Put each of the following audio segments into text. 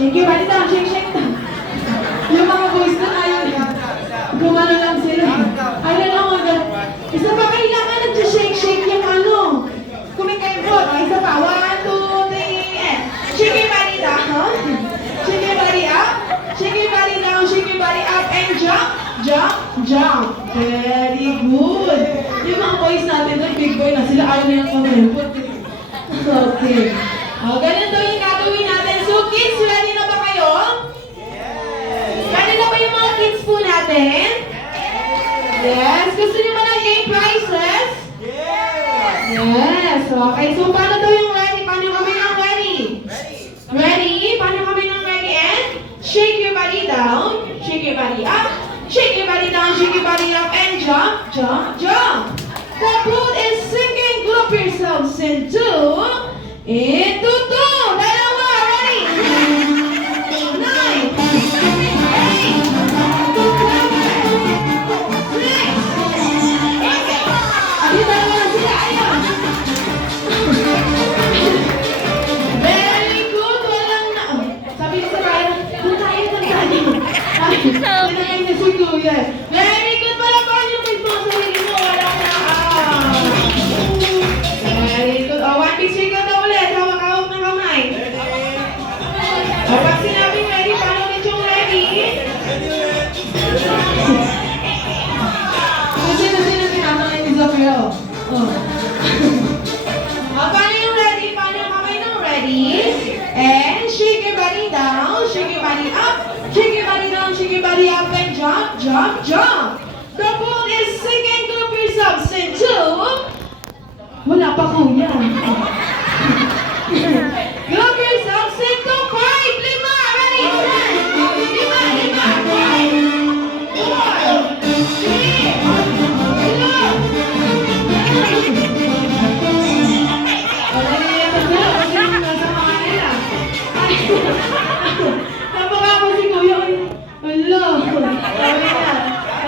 Shake your body down, shake, shake down. Yung mga boys na ayaw niya. Gumano lang sila. Ayaw lang mga. Isa pa kailangan nag-shake, shake yung ano. Kumikembot. Isa pa. 1, 2, 3, and shake your body down. Shake your body up. Shake your body down, shake your body up, and jump, jump, jump. Very good. Yung mga boys natin doon, big boy na sila. Ayaw nilang kumembot. Okay. Ganun daw yung gagawin natin. So kids, ready na ba kayo? Ready na ba yung mga kids po natin? Yes. Gusto niyo ba ng game prizes? Yes. Okay. So paano daw yung ready? Paano kami ng ready? Ready? Paano kami ng ready? And shake your body down. Shake your body up. Shake your body down. Shake your body up. And jump, jump, jump. The boat is sinking. Group yourselves into two. Dalawa. Ready? 9, 8, 7, 6, 5, 4, 3, 2, 1. Ayun, dalawa lang sila. Ayun. Very good. Walang na. Sabi ko sa kaya, doon tayo. Tinakay na si Kuya. Very good. Wala pa yung may mga sarili mo. Wala na. Very good. One picture ka na ulit. Hawak-hawak ng kamay. Pag sinabing ready, paano ulit yung ready? Sino tinatanay ni Zofio? Paano yung ready? Paano yung kamay ng ready? And shake your body down, shake your body up, shake your body down, shake your body up, and jump, jump, jump. The boat is sinking. Group yourselves into. Wala pa kuya. Group yourselves into 5, 5. Ready? 5, 4, 3, 2. Napaka ako si Kuya. Hello.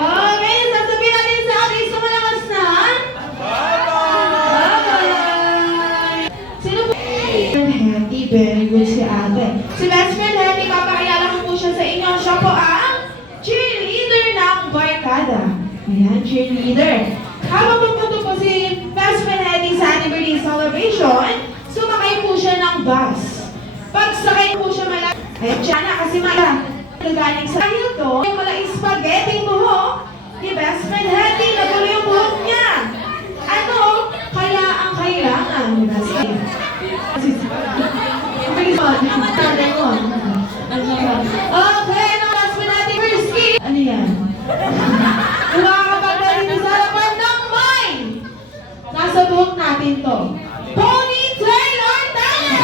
Okay, sasabihin natin sa ating sa malakas na. Bye-bye. Sino po? Hattie, very good si ate. Si best friend Hattie, papakilala ko po siya sa inyo. Siya po ang cheerleader ng barkada. Ayan, cheerleader. Habang pupunto po si best friend Hattie sa anniversary celebration, sumakay po siya ng bus. Pagsakay po siya malaki. Ayan siya na kasi galing sa Hilton, yung wala spaghetti buhok, ni best friend Hattie, nagulo yung buhok niya. Ano? Kaya ang kailangan ni best friend. Okay, ano best friend Hattie? First key. Ano yan? Makakapagdali sa harapan ng mind. Nasa buhok natin to. Ponytail or tie!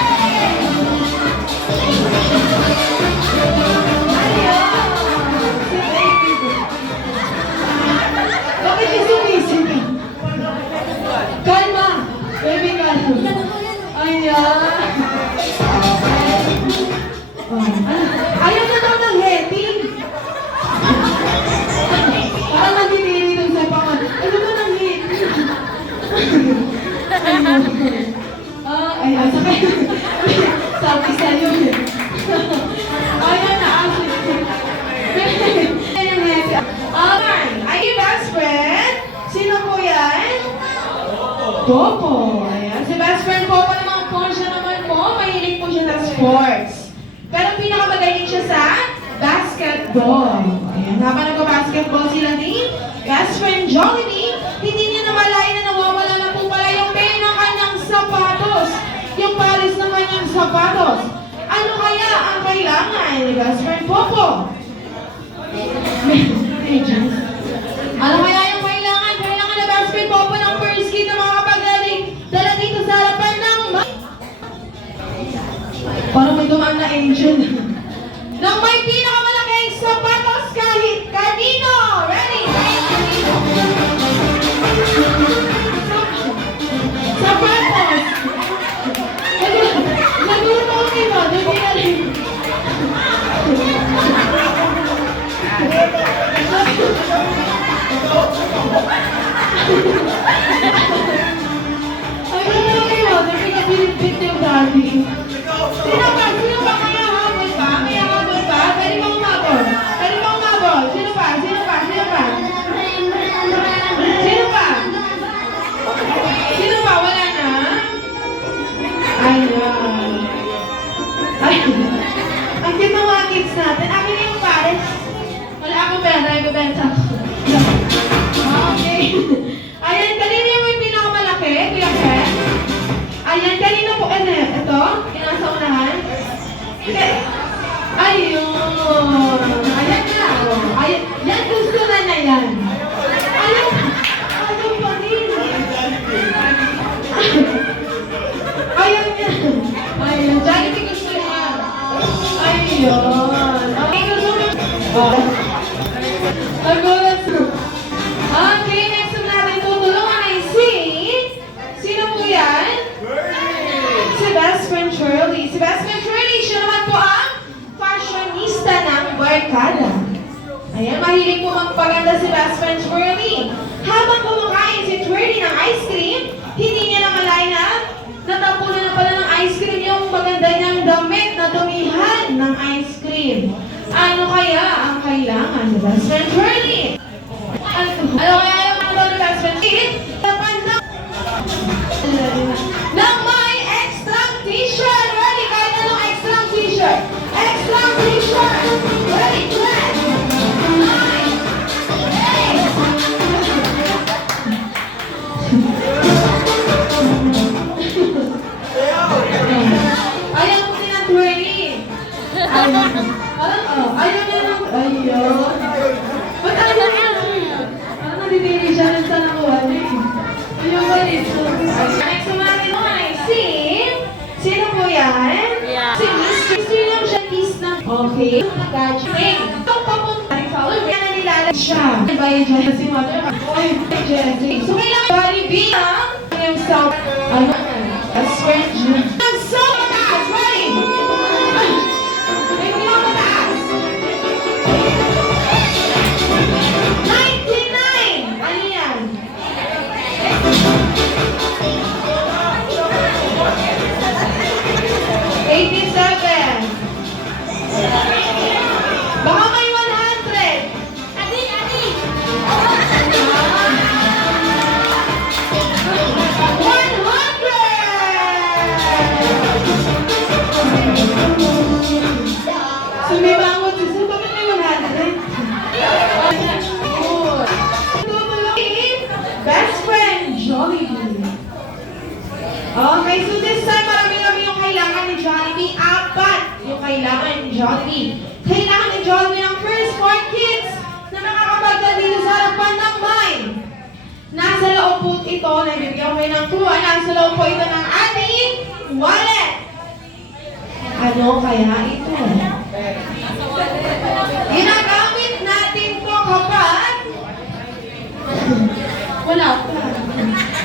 Bakit yung sumisip? Kalma! Baby, kalma. Ayan. Ayaw na daw ng heading. Parang nandinili ng sapangan. Ano ba ng heading? Ay, sakay. Sabi sa'yo yun. Ayan na, Ashley. Ay, best friend? Sino po yan? Popo. Ayan. Si best friend Popo naman po siya naman po. Mahilig po siya sa sports. Pero pinakamagaling siya sa basketball. Ayan. Habang nagpa-basketball sila ni best friend Jollibee, hindi niya namalayan na nawawala na po pala yung pair ng kanyang sapatos. Yung pares ng kanyang sapatos. Ano kaya ang kailangan ni best friend Popo? Ano kaya yung kailangan? Kailangan na best friend Popo ng first kit na makakapagdaling dala dito sa harapan ng parang may dumaan na angel. Nang may pinakamalaking sapatos kahit kanino. Ready? Sapatos! Nagulo ko ito. Doon pinaling. Ay, ano kayo? Doon pinapilipit yung dati. Sino ba kaya habol ba? Ayun. Ayan na. Oh. Ayan. Yan gusto na yan. Ayun. Ayun pa rin. Ayun yan. Ayun. Jollibee gusto niya. Ayun. Okay, gusto mo. Oh. Nagulat. Okay, next na natin tutulungan ay sino po yan? Si best friend Shirley. Si best friend Shirley, siya naman po ang fashionista ng barkada. Ayan, mahilig po magpaganda si best friend Shirley. Habang kumakain si Shirley ng ice cream, hindi niya namalayan na natapunan na pala ng ice cream yung maganda niyang damit na dumihan ng ice cream. Ano kaya ang kailangan ni best friend Shirley? Ano kaya yung mga ni best friend Shirley? Nang may extra t-shirt! Ready? Kahit anong extra t-shirt! Extra t-shirt! Ready? 10, 9, 8! Ayaw mo din ang twirling! Ayaw niya ng... Ayaw! Ba't ayaw niya? Ano nadidiri siya nang saan nakuha niya? Ayaw ba dito? Next naman ay sino po yan? Si Mr. Sino siya na okay. Gadgeting. Itong papunta ni Fowler, yan na nilalagay siya. Bayan dyan si Mother. Ay, Jessie. So, kailangan Jollibee ang yung South. Ano? That's friend. Ang so mataas! Ready? May pinamataas. 99! Ano yan? 87. Baka may 100. Adi! 100! Sumibangot si Sue. Bakit may 100? Best friend, Jollibee. Okay, so this time marami-rami yung kailangan ni Jollibee. 4 yung kailangan ni Jollibee. Kailangan ni Jollibee ng first 4 kids na makakapagdala dito sa harapan ng mine. Nasa loob po ito, naibibigyan ko kayo ng clue. Nasa loob po ito ng ating wallet. Ano kaya ito? Ginagamit natin to kapag wala pa.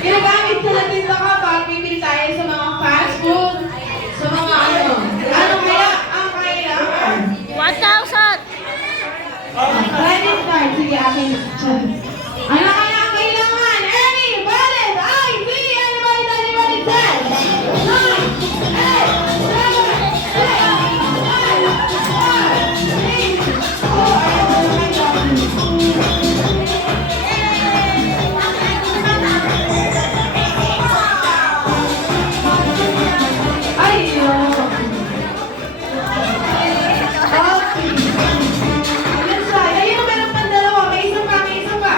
Ginagamit natin to kapag bibili tayo sa mga fast food, sa mga ano. Ano kaya ang kailangan? 1,000! Credit card. Sige, akin. Ano kaya ang kailangan? Ernie, Bennett, I, D, anybody, 10, 9, 8, 7, 6, 5, 4, 3, 2, 1. Ayun. Okay. Ayun siya. Ayun, meron pang dalawa. May isa pa, may isa pa.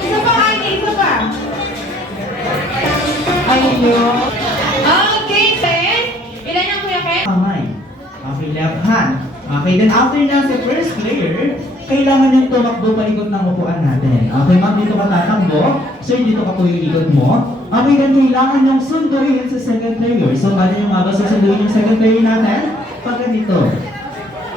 Isa pa, Ivy, isa pa. Ayun. Okay, then. Ilan ang kuya Ken? Kamay. Okay, left hand. Okay, then after na sa first player, kailangan niyang tumakbo palikot ng upuan natin. Okay, ma'am, dito ka tatakbo. Sir, dito ka po yung ikot mo. Okay, then kailangan niyang sunduin sa second player. So, paano yung mga susunduin yung second player natin? Pag ganito.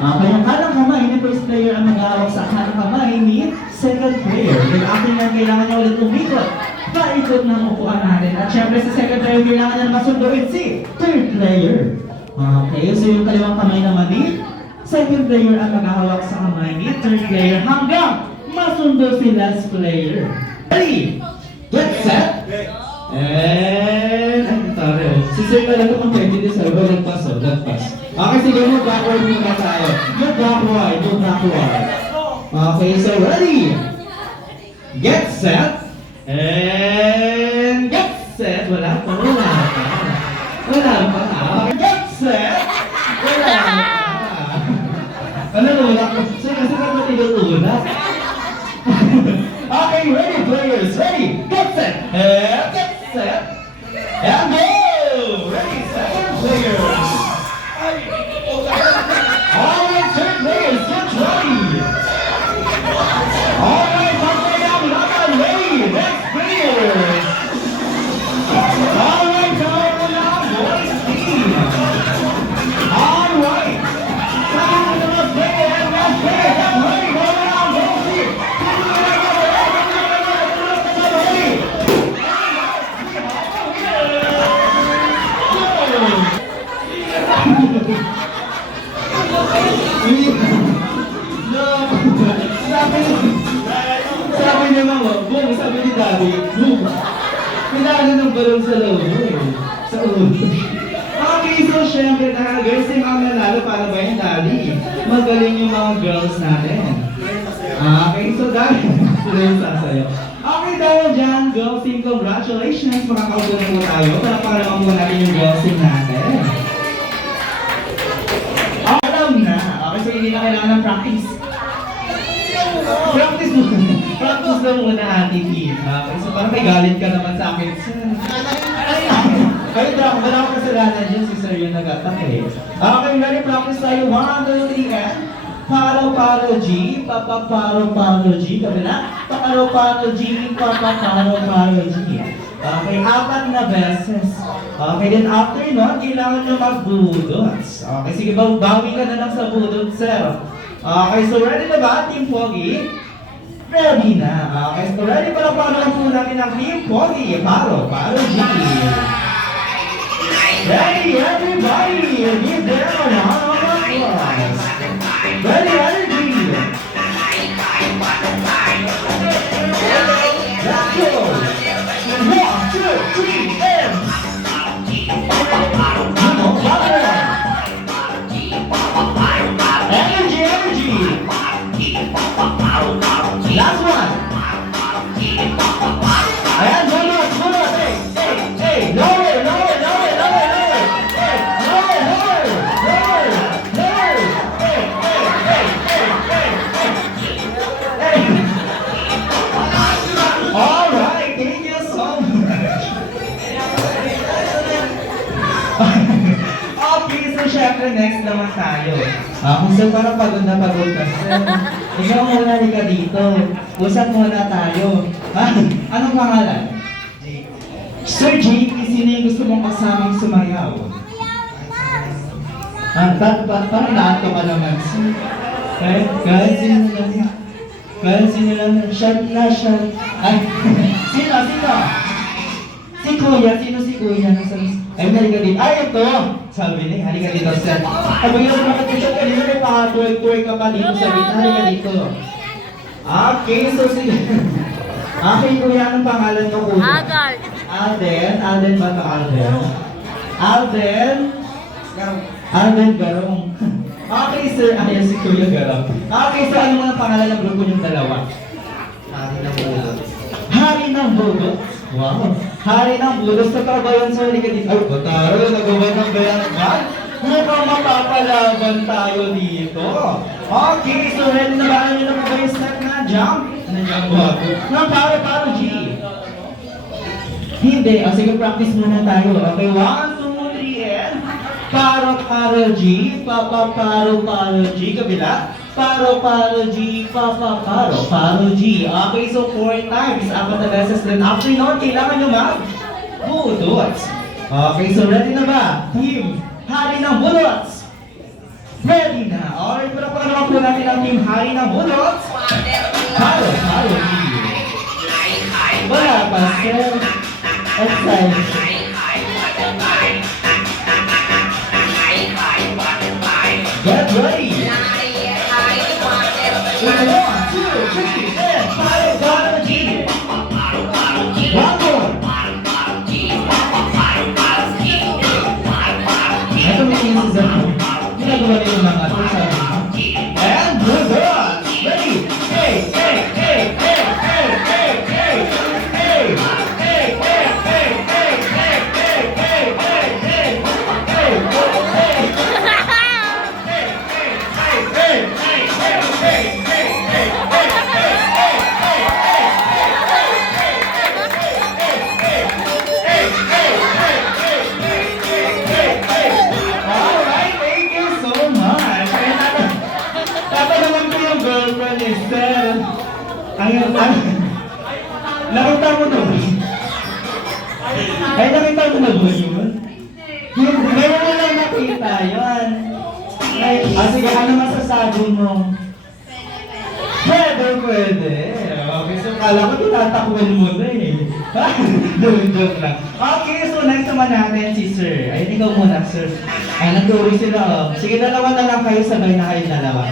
Okay, yung kanang kamay ni first player ang mag-aawak sa kanang kamay ni second player. Then after na, kailangan niya ulit umikot. Paikot ng upuan natin. At syempre sa second player, kailangan niya masunduin si third player. Okay, so yung kaliwang kamay naman ni second player ang maghahawak sa kamay ni third player hanggang masundo si last player. Ready? Get set? And... Ay, sorry. Si Sir talaga kung pwede din sa iba, lagpas. Okay, sige mo, backward muna tayo. Go backward. Okay, so ready? Get set? And... Get set? Wala pa. Okay, get set? Wala pa. Ano wala pa? Sir, kasi ka matigil-una. Okay, ready players, ready? Get set! And get set! And go! Ready, second player! No! Sabi ni mama, boom, sabi ni daddy, boom. Kailangan ng balon sa loob eh. Sa ulo. Okay, so syempre girls, si mama nanalo para ba yung daddy? Magaling yung mga girls natin. Okay, so dahil sila sasayo. Okay, dahil dyan, girls team, congratulations. Makakaupo na po tayo para naman po natin yung girls team natin. Alam na. Okay, so hindi na kailangan ng practice. Practice na muna, Ate Kim. Okay, so parang may galit ka naman sa akin. Ay, wala akong kasalanan dyan. Si Sir yung nag-attack eh. Okay, ready? Practice tayo. 1, 2, 3, and paro, G. Paro, G. Kabila. Paro, G. Paro, G. Okay, 4 na beses. Okay, then after nun, kailangan nyo mag-budots. Okay, sige, bawi ka na lang sa budot, sir. Okay, so ready na ba, Team Pogi? Ready na. Okay, so ready para paano po natin ang Team Pogi. Paro, G. Ready, everybody! Give them a round of applause. Ready, energy! Let's go! 1, 2, 3, and... Energy! Last one! And one more, hey! Lower! Alright, thank you so much. Okay, so syempre next naman tayo. Kung saan parang pagod na pagod ka, sir. Ikaw muna, ka dito. Usap muna tayo. Anong pangalan? Sir JP, sino yung gusto mong kasamang sumayaw? Parang nato ka naman, sir. Kahit sino lang. Kahit sino lang. Shot na, shot. Ay, sino? Si Kuya. Sino si Kuya? Ay, halika dito. Ay, ito! Sabi niya, halika dito, sir. Sabi niya, bakit yung shot kanina may pakatuwag-tuwag ka pa dito sa gitna. Halika dito. Okay, so si... Okay, Kuya, anong pangalan mo, Kuya? Alden. Alden ba ito, Alden? Alden Garong. Okay, sir. Ayan si Kuya Garong. Okay, so ano mga pangalan ng grupo niyong dalawa? Hari ng Budot. Wow. Hari ng Budot. Sa kabayan sa halika dito. Ay, Bataro, nagawa ng bayan ba? Mukhang mapapalaban tayo dito. Okay, so ready na ba? Ano na ba yung step na jump? Ng paro, G. Hindi. O, sige, practice muna tayo. Okay, 1, 2, 3, and... Paro, G. Paro, G. Kabila. Paro, G. Paro, G. Okay, so 4 times. 4 na beses. Then after nun, kailangan nyo mag-budots. Okay, so ready na ba? Team Hari ng Budots. Ready na. Alright, pero pa naman po natin ang Team Hari ng Budots. Paro, G. Wala pa, sir. Excited. Get ready! 1, 2, 3, and Paro, G! One more! Ito may tingin si Zeno. Ginagawa niyo yung mga ito sabi mo. And Budots! Ready! Alright, thank you so much. Tatanungin ko yung girlfriend ni Sir. Nakita mo na ba? Ay, nakita mo na ba yun? Ngayon mo lang nakita yun. Sige, ano masasabi mo? Pwede. Okay, so kala ko tinatakwan mo na eh. Joke lang. Okay, so next naman natin si Sir. Ay, ikaw muna, Sir. Ay, nag-uwi sila, oh. Sige, dalawa na lang kayo, sabay na kayo dalawa.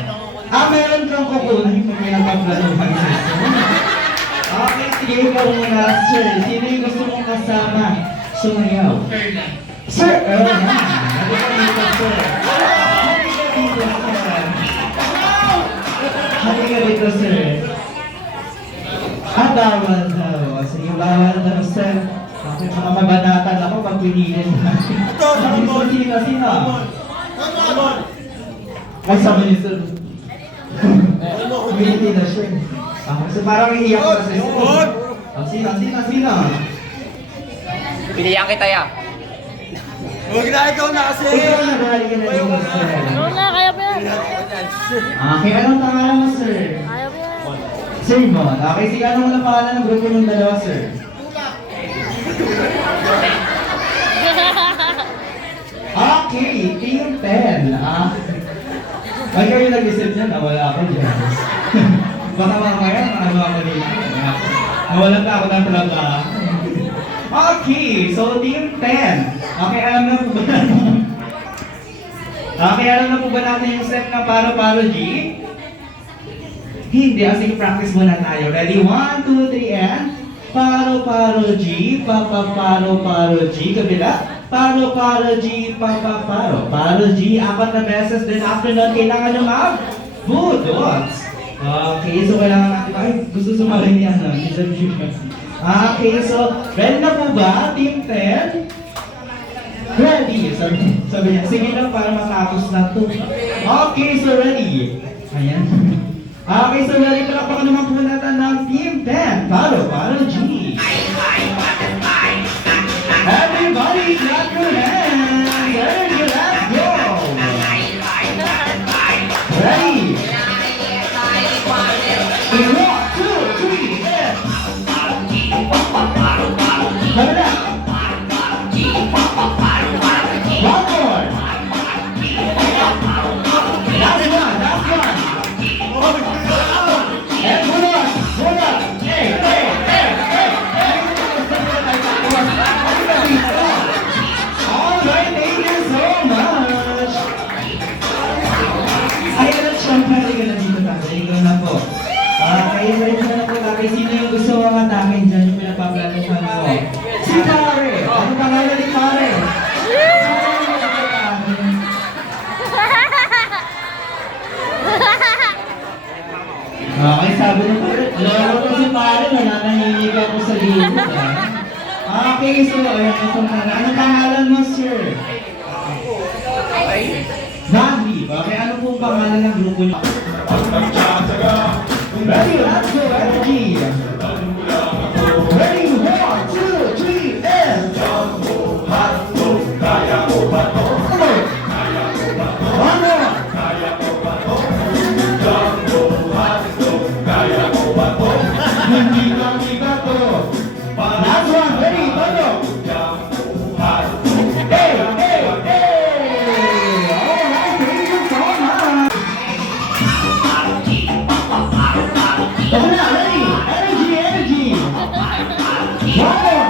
Meron kang kukunin kung may nagpaplanuhan si Sir. Okay, sige, ikaw muna, Sir. Sino yung gusto mong kasama? Sumayaw. Sir Erwin. Halika dito, Sir. Halika dito, Sir. Bawal daw. Sige, bawal daw, Sir. Okay, mga mabanatan ako pag pinilin natin. Sino? Ay, sabi ni Sir. Hindi na, Sir. Okay, so parang iiyak ko sa Sir. Sino? Pilihan kita ya. Huwag na, ikaw na kasi! Ikaw na, dahil ka na dito, Sir. Wala, kaya pa yan. Okay, anong pangalan mo, Sir? Kaya pa yan. Sir Mon. Okay, sige, anong walang pangalan ng grupo ng dalawa, Sir? Okay, Team 10. Ay, kayo nag-isip niya, nawala ako dyan. Baka mamaya, ako dito. Nawalan pa ako ng trabaho. Okay, so Team 10. Okay, alam na po ba natin? Okay, alam na po ba natin yung step ng paro-paro G? Hindi, sige, practice muna tayo. Ready? 1, 2, 3, and paro-paro G, paro-paro G, kabila. Paro-paro G, paro. Paro G, 4 na beses. Then after nun, kailangan nyo mag-budots. Okay, so kailangan natin, ay, gusto sumali niya na. Okay, so, ready na po ba, Team 10? Ready! Sabi niya, sige lang para matapos na to. Okay, so ready. Ayan. Okay, so ready pala pa naman po natin ng Team 10. Paro G. Everybody, clap your hands. Ready, let's go. Ready? In 1, 2, 3, and... Kabila. One more. Last one. And pull up. Hey. All right, thank you so much. Ayan at syempre, halika na dito tayo. Ikaw na po. Kayo ready na po tayo. Sino yung gusto mong atakin dyan yung pinapaplanuhan mo? Si Pare. Ano pangalan ni Pare? Okay, sabi ng Pare. Laro ko si Pare. Nananahilig ako sa libo. Okay, so ayan ito na. Ano pangalan mo, sir? Nagli. Okay, ano pong pangalan ng grupo niyo? Ready, let's go, energy! Ready, 1, 2, 3, and... Come on! One more! Hindi kami bato! Last one, ready, bato! Hey! Alright, thank you so much! Come on, ready? Energy! One more!